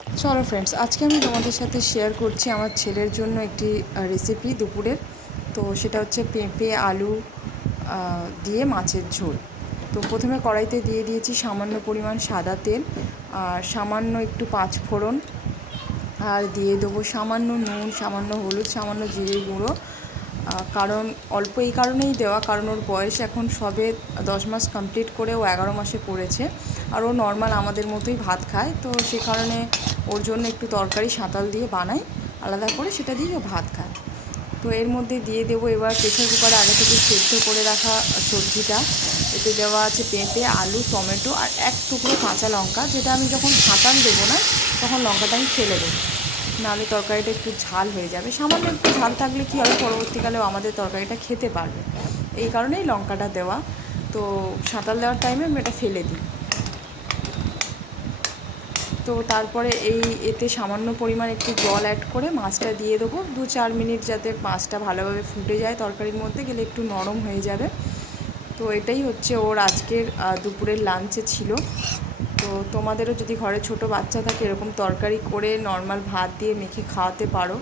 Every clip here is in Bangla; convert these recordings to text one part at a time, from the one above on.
চলো ফ্রেন্ডস, আজকে আমি তোমাদের সাথে শেয়ার করছি আমার ছেলের জন্য একটি রেসিপি দুপুরের। তো সেটা হচ্ছে পেঁপে আলু দিয়ে মাছের ঝোল। তো প্রথমে কড়াইতে দিয়ে দিয়েছি সামান্য পরিমাণ সাদা তেল, আর সামান্য একটু পাঁচফোড়ন, আর দিয়ে দেবো সামান্য নুন, সামান্য হলুদ, সামান্য জিরে গুঁড়ো। কারণ অল্প এই কারণেই দেওয়া, কারণ ওর বয়স এখন সবে 10 মাস কমপ্লিট করে ও 11 মাসে পড়েছে, আর ও নর্মাল আমাদের মতোই ভাত খায়। তো সে কারণে ওর জন্য একটু তরকারি সাঁতাল দিয়ে বানাই আলাদা করে, সেটা দিয়েই ও ভাত খায়। তো এর মধ্যে দিয়ে দেবো এবার প্রেসার কুকারে আগে থেকে সেদ্ধ করে রাখা সবজিটা। এতে দেওয়া আছে পেঁপে, আলু, টমেটো আর এক টুকরো কাঁচা লঙ্কা, যেটা আমি যখন সাঁতাল দেবো না তখন লঙ্কাটা আমি ফেলে দেবো, নাহলে তরকারিটা একটু ঝাল হয়ে যাবে। সামান্য একটু ঝাল থাকলে কী হবে, পরবর্তীকালেও আমাদের তরকারিটা খেতে পারবে, এই কারণেই লঙ্কাটা দেওয়া। তো সাঁতাল দেওয়ার টাইমে আমি এটা ফেলে দিই। তো তারপরে এতে সামান্য পরিমাণ একটু জল অ্যাড করে মাছটা দিয়ে দেবো 2-4 মিনিট, যাতে মাছটা ভালোভাবে ফুটে যায়, তরকারির মধ্যে গেলে একটু নরম হয়ে যাবে। তো এটাই হচ্ছে ওর আজকের দুপুরের লাঞ্চে ছিল। তো তোমাদেরও যদি ঘরে ছোট বাচ্চা থাকে এরকম তরকারি করে নর্মাল ভাত দিয়ে মেখে খাওয়াতে পারো।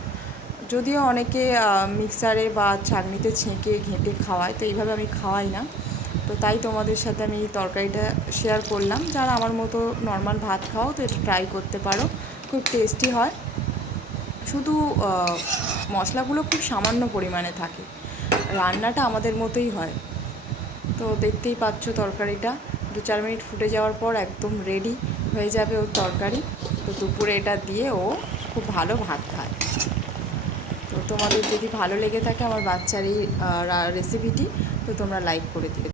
যদিও অনেকে মিক্সারে বা ছাঁকনিতে ছেঁকে ঘেঁটে খাওয়ায়, তো এইভাবে আমি খাওয়াই না। তো তাই তোমাদের সাথে আমি তরকারিটা শেয়ার করলাম। যারা আমার মতো নর্মাল ভাত খাও তো এটা ট্রাই করতে পারো, খুব টেস্টি হয়। শুধু মশলাগুলো খুব সামান্য পরিমাণে থাকে, রান্নাটা আমাদের মতোই হয়। তো দেখতেই পাচ্ছ তরকারিটা 2-4 মিনিট ফুটে যাওয়ার পর একদম রেডি হয়ে যাবে ওর তরকারি। তো দুপুরে এটা দিয়ে ও খুব ভালো ভাত খায়। তো তোমাদের যদি ভালো লেগে থাকে আমার বাচ্চার এই রেসিপিটি, তো তোমরা লাইক করে দিও।